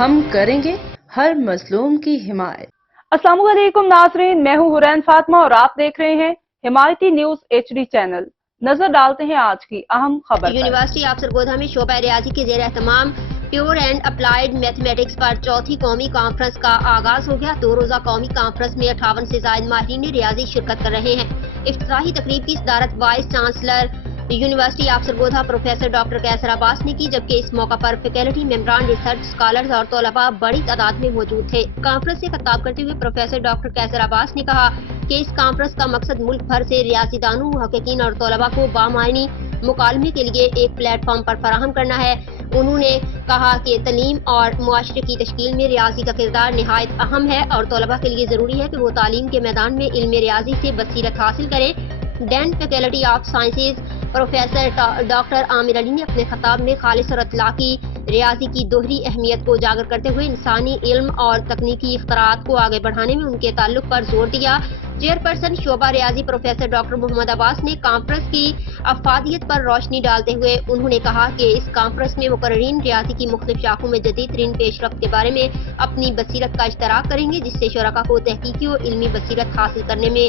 ہم کریں گے ہر مظلوم کی حمایت۔ السلام علیکم ناظرین، میں ہوں حورین فاطمہ اور آپ دیکھ رہے ہیں حمایتی نیوز HD چینل۔ نظر ڈالتے ہیں آج کی اہم خبر پر۔ یونیورسٹی آف سرگودا میں شعبہ ریاضی کے زیر اہتمام پیور اینڈ اپلائیڈ میتھمیٹکس پر چوتھی قومی کانفرنس کا آغاز ہو گیا۔ 2 روزہ قومی کانفرنس میں 58 سے زائد ماہرین ریاضی شرکت کر رہے ہیں۔ افتتاحی تقریب کی صدارت vice chancellor university of Sargodha professor doctor کیسر عباس نے کی، جبکہ اس موقع پر فیکلٹی، ممبران، ریسرچ اسکالرز اور طلباء بڑی تعداد میں موجود تھے۔ کانفرنس سے خطاب کرتے ہوئے پروفیسر ڈاکٹر کیسر عباس نے کہا کہ اس کانفرنس کا مقصد ملک بھر سے ریاضی دانوں، محققین اور طلباء کو بامعنی مکالمے کے لیے ایک پلیٹ فارم پر فراہم کرنا ہے۔ انہوں نے کہا کہ تعلیم اور معاشرے کی تشکیل میں ریاضی کا کردار نہایت اہم ہے اور طلباء کے لیے ضروری ہے کہ وہ تعلیم کے میدان میں علم ریاضی سے بصیرت حاصل کریں۔ Dean faculty of sciences professor doctor Amir Ali نے اپنے خطاب میں خالص اور اطلاقی ریاضی کی دوہری اہمیت کو اجاگر کرتے ہوئے انسانی علم اور تکنیکی اختراعات کو آگے بڑھانے میں ان کے تعلق پر زور دیا۔ چیئرپرسن شعبہ ریاضی پروفیسر ڈاکٹر محمد عباس نے کانفرنس کی افادیت پر روشنی ڈالتے ہوئے انہوں نے کہا کہ اس کانفرنس میں مقررین ریاضی کی مختلف شاخوں میں جدید ترین پیش رفت کے بارے میں اپنی بصیرت کا اشتراک کریں گے، جس سے شرکاء کو تحقیقی و علمی بصیرت حاصل کرنے میں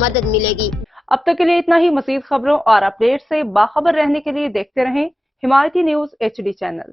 مدد ملے گی۔ اب تک کے لیے اتنا ہی۔ مزید خبروں اور اپڈیٹ سے باخبر رہنے کے لیے دیکھتے رہیں حمایتی نیوز HD چینل۔